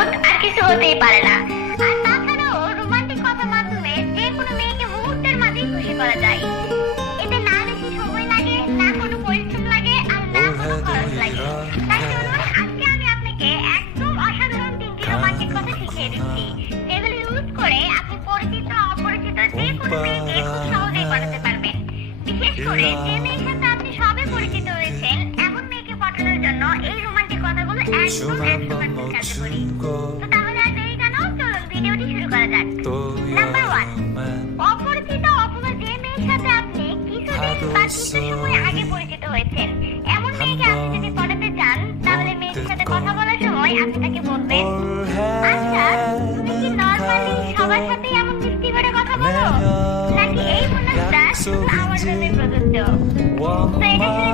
হতেই পারে না। আর তাছাড়াও রোমান্টিক কথার মাধ্যমে যে কোনো মেয়েকে মুহূর্তের মাঝেই খুশি করা যায়। এতে না বেশি সময় লাগে না কোনো পরিশ্রম লাগে আর না কোনো খরচ লাগে। তাই চলুন আজকে আমি আপনাকে একদম অসাধারণ তিনটি রোমান্টিক কথা শিখিয়ে দিচ্ছি। যেগুলো ইউজ করে আপনি পরিচিত অপরিচিত যে কোনো মেয়েকে খুব সহজেই পটাতে পারবেন। বিশেষ করে যে যাক নাম্বার ওয়ান অপরিচিত অথবা যে মেয়ের সাথে আপনি কিছুদিন বা কিছু সময় আগে পরিচিত হয়েছেন এমন মেয়েকে আপনি যদি পটাতে চান তাহলে মেয়ের সাথে কথা বলার সময় আপনি তাকে বলবেন আচ্ছা তুমি কি নর্মালি সবার সাথে এমন মিষ্টি করে কথা বলো নাকি এই বোনাসটা শুধু আমার জন্য প্রযোজ্য তো এটা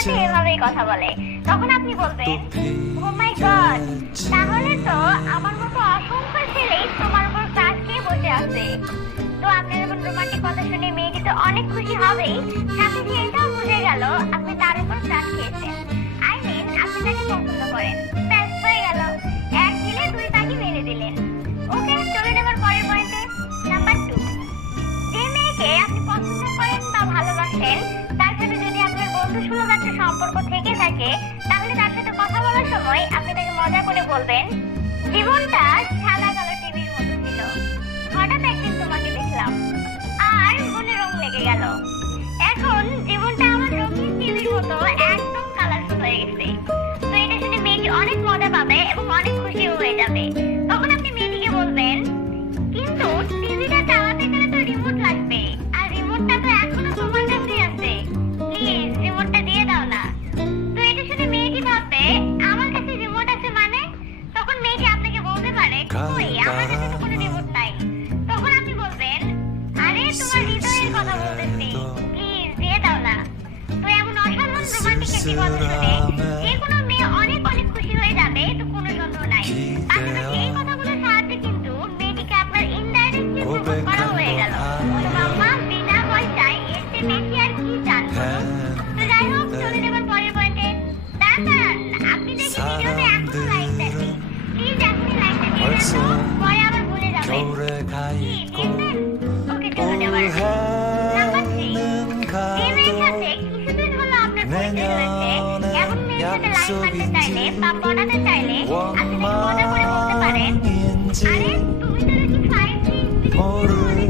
সাথে এভাবেই কথা বলে। তখন আপনি বলবেন ও মাই গড তাহলে তো আমার মতো অসংখ্য ছেলেই তোমার উপর কাজ খেয়ে বসে আছে। তো আপনার এমন রোমান্টিক কথা শুনে মেয়েটি তো অনেক খুশি হবেই। সাথে যে এটাও বুঝে গেল আপনি তার উপর কাজ খেয়েছেন। আই মিন আপনি তাকে পছন্দ করেন। সম্পর্ক থেকে থাকে, তাহলে তার সাথে কথা বলার সময় আপনি তাকে মজা করে বলবেন, জীবনটা সাদা কালো টিভির মতো ছিল। হঠাৎ একদিন তোমাকে দেখলাম, আর মনে রং লেগে গেল। এখন জীবনটা আমার রঙিন টিভির মতো একদম কালারফুল হয়ে গেছে। তো এটা শুনে মেয়েটি অনেক মজা পাবে এবং অনেক রোমান্টিক একটি কথা শুনে যে কোনো মেয়ে অনেক অনেক খুশি হয়ে যাবে তো কোনো সন্দেহ নাই পাশাপাশি এই কথাগুলোর সাহায্যে কিন্তু মেয়েটিকে আপনার ইনডাইরেক্টলি প্রপোজ করা হয়ে গেল মাম্মা বিনা পয়সায় এর চেয়ে বেশি আর কি চান তো যাই হোক চলে যাবার পরের পয়েন্টে দাঁড়ান আপনি দেখি ভিডিওতে এখনও লাইক দেননি প্লিজ এখনই লাইকটা দেন পরে আবার ভুলে যাবেন লাইন চাইলে বা পড়াতে চাইলে আপনি মজা করে বলতে পারেন আরে তুমি তো দেখি ফাইভ